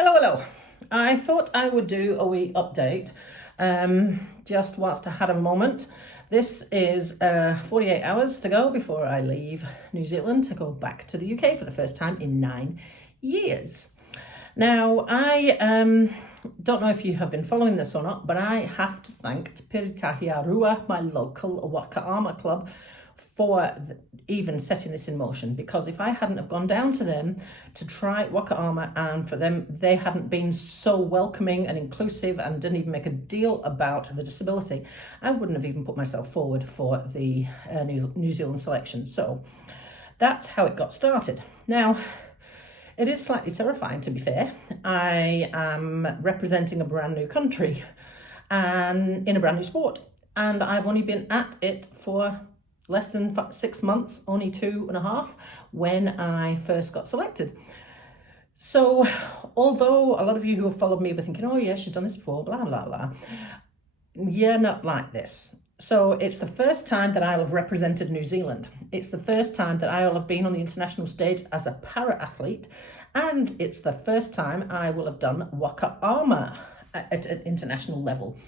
Hello, hello. I thought I would do a wee update just whilst I had a moment. This is 48 hours to go before I leave New Zealand to go back to the UK for the first time in 9 years. Now, I don't know if you have been following this or not, but I have to thank Te Piritahi Arua, my local Wakaama club, for even setting this in motion, because if I hadn't have gone down to them to try Wakaama, and for them they hadn't been so welcoming and inclusive and didn't even make a deal about the disability, I wouldn't have even put myself forward for the New Zealand selection. So that's how it got started. Now, it is slightly terrifying, to be fair. I am representing a brand new country and in a brand new sport, and I've only been at it for less than 6 months, only 2.5, when I first got selected. So although a lot of you who have followed me were thinking, oh yes, she's done this before, blah, blah, blah, yeah, not like this. So it's the first time that I'll have represented New Zealand. It's the first time that I'll have been on the international stage as a para-athlete, and it's the first time I will have done Wakaama at an international level.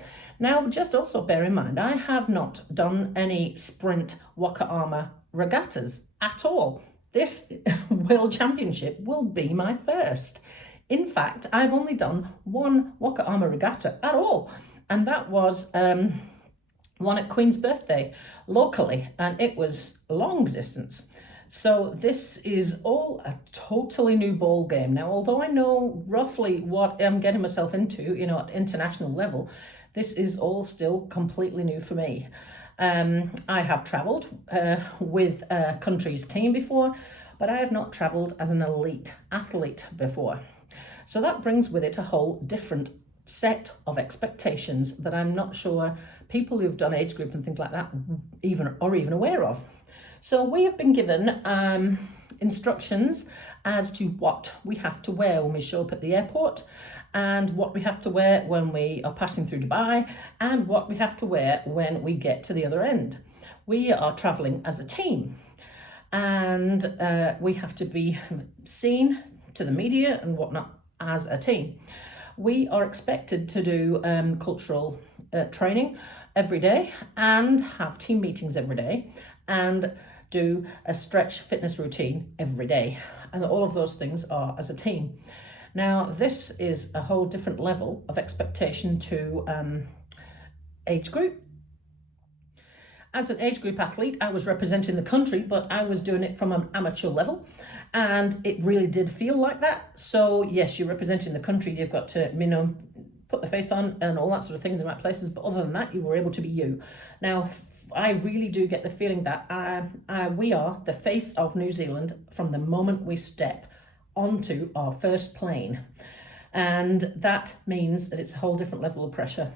Now, just also bear in mind, I have not done any sprint Wakaama regattas at all. This World Championship will be my first. In fact, I've only done one Wakaama regatta at all, and that was one at Queen's Birthday locally, and it was long distance. So this is all a totally new ball game. Now, although I know roughly what I'm getting myself into, at international level, this is all still completely new for me. I have travelled with a country's team before, but I have not travelled as an elite athlete before. So that brings with it a whole different set of expectations that I'm not sure people who've done age group and things like that are even aware of. So we have been given instructions as to what we have to wear when we show up at the airport, and what we have to wear when we are passing through Dubai, and what we have to wear when we get to the other end. We are travelling as a team, and we have to be seen to the media and whatnot as a team. We are expected to do cultural training every day and have team meetings every day and do a stretch fitness routine every day. And all of those things are as a team. Now, this is a whole different level of expectation to age group. As an age group athlete, I was representing the country, but I was doing it from an amateur level, and it really did feel like that. So yes, you're representing the country, you've got to, put the face on and all that sort of thing in the right places, but other than that, you were able to be you. Now, I really do get the feeling that we are the face of New Zealand from the moment we step onto our first plane, and that means that it's a whole different level of pressure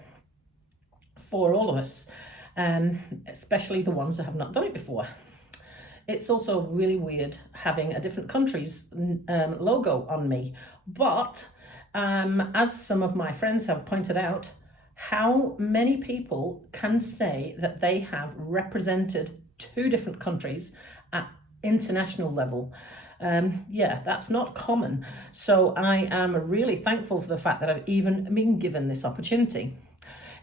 for all of us, especially the ones that have not done it before. It's also really weird having a different country's logo on me, but as some of my friends have pointed out, how many people can say that they have represented 2 different countries at international level? Yeah, that's not common. So I am really thankful for the fact that I've even been given this opportunity.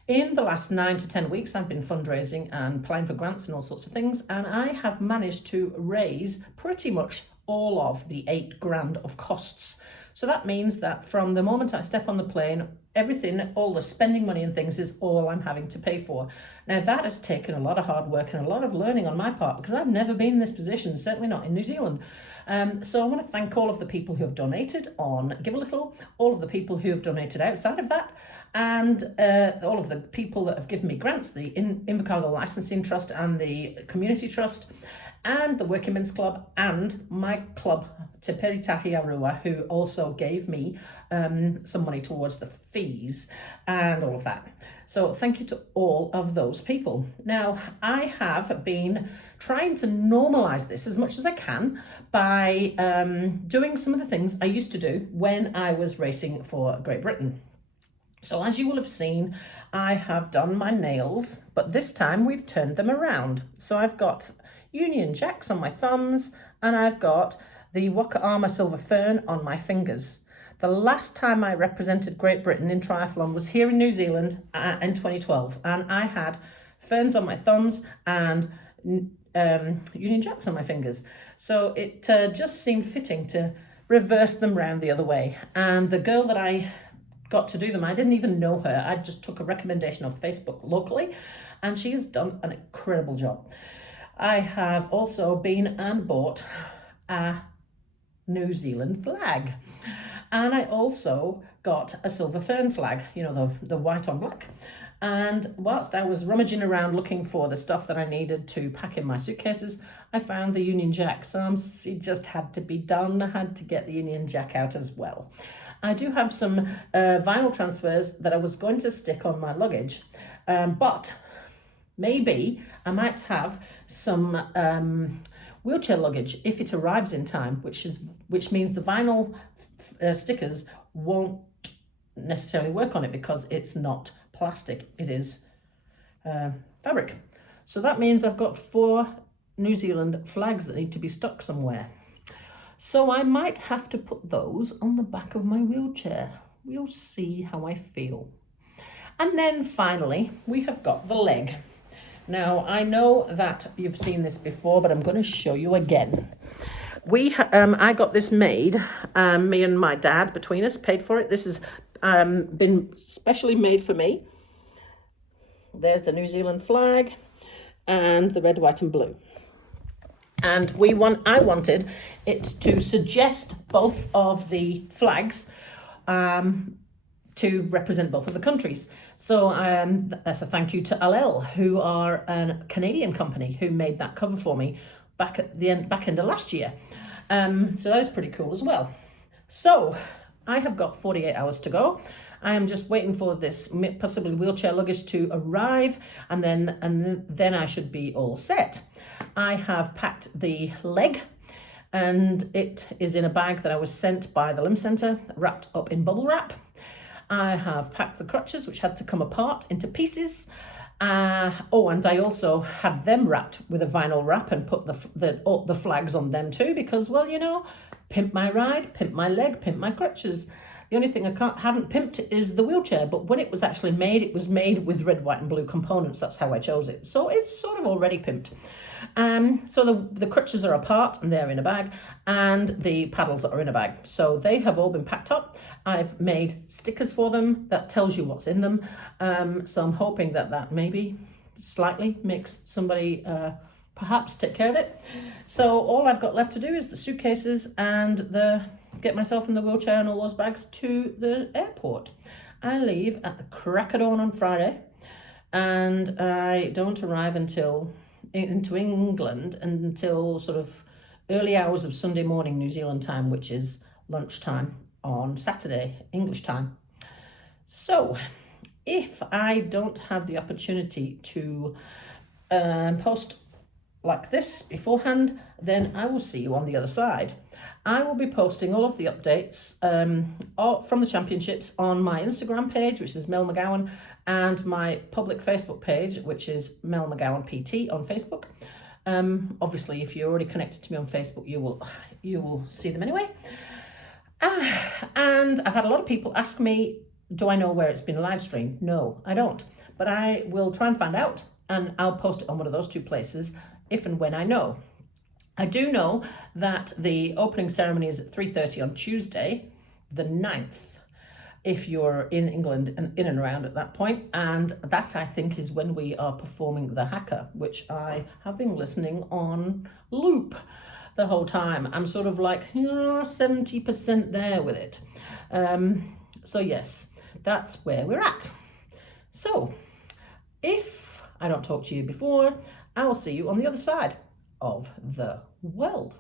In the last 9 to 10 weeks, I've been fundraising and applying for grants and all sorts of things, and I have managed to raise pretty much all of the 8 grand of costs. So that means that from the moment I step on the plane, everything, all the spending money and things is all I'm having to pay for. Now, that has taken a lot of hard work and a lot of learning on my part, because I've never been in this position, certainly not in New Zealand. So I want to thank all of the people who have donated on Give a Little, all of the people who have donated outside of that, and all of the people that have given me grants, the Invercargill Licensing Trust and the Community Trust, and the Working Men's Club, and my club, Te Piritahi Arua, who also gave me some money towards the fees and all of that. So thank you to all of those people. Now, I have been trying to normalise this as much as I can by doing some of the things I used to do when I was racing for Great Britain. So as you will have seen, I have done my nails, but this time we've turned them around. So I've got Union Jacks on my thumbs, and I've got the Wakaama Silver Fern on my fingers. The last time I represented Great Britain in triathlon was here in New Zealand in 2012, and I had ferns on my thumbs and Union Jacks on my fingers. So it just seemed fitting to reverse them round the other way. And the girl that I got to do them, I didn't even know her. I just took a recommendation off Facebook locally, and she has done an incredible job. I have also been and bought a New Zealand flag. And I also got a silver fern flag, you know, the white on black. And whilst I was rummaging around looking for the stuff that I needed to pack in my suitcases, I found the Union Jack. So it just had to be done. I had to get the Union Jack out as well. I do have some vinyl transfers that I was going to stick on my luggage, but maybe I might have some wheelchair luggage if it arrives in time, which means the vinyl stickers won't necessarily work on it because it's not plastic, it is fabric. So that means I've got 4 New Zealand flags that need to be stuck somewhere. So I might have to put those on the back of my wheelchair. We'll see how I feel. And then finally, we have got the leg. Now, I know that you've seen this before, but I'm going to show you again. I got this made, me and my dad, between us, paid for it. This has been specially made for me. There's the New Zealand flag and the red, white and blue. And I wanted it to suggest both of the flags to represent both of the countries. So that's a thank you to Allel, who are a Canadian company who made that cover for me back end of last year. So that is pretty cool as well. So I have got 48 hours to go. I am just waiting for this possibly wheelchair luggage to arrive, and then I should be all set. I have packed the leg, and it is in a bag that I was sent by the Limb Centre, wrapped up in bubble wrap. I have packed the crutches, which had to come apart into pieces. And I also had them wrapped with a vinyl wrap and put the flags on them too, because, well, you know, pimp my ride, pimp my leg, pimp my crutches. The only thing I haven't pimped is the wheelchair, but when it was actually made, it was made with red, white and blue components. That's how I chose it. So it's sort of already pimped. So the crutches are apart and they're in a bag, and the paddles are in a bag. So they have all been packed up. I've made stickers for them that tells you what's in them. So I'm hoping that maybe slightly makes somebody perhaps take care of it. So all I've got left to do is the suitcases and get myself in the wheelchair and all those bags to the airport. I leave at the crack of dawn on Friday, and I don't arrive into England until sort of early hours of Sunday morning New Zealand time, which is lunchtime on Saturday English time. So if I don't have the opportunity to post like this beforehand, then I will see you on the other side. I will be posting all of the updates from the championships on my Instagram page, which is Mel McGowan, and my public Facebook page, which is Mel McGowan PT on Facebook. Obviously, if you're already connected to me on Facebook, you will see them anyway. And I've had a lot of people ask me, do I know where it's been live streamed? No, I don't. But I will try and find out, and I'll post it on one of those 2 places if and when I know. I do know that the opening ceremony is at 3:30 on Tuesday, the 9th, if you're in England and in and around at that point. And that, I think, is when we are performing the haka, which I have been listening on loop the whole time. I'm sort of like 70% there with it. So yes, that's where we're at. So if I don't talk to you before, I will see you on the other side of the world.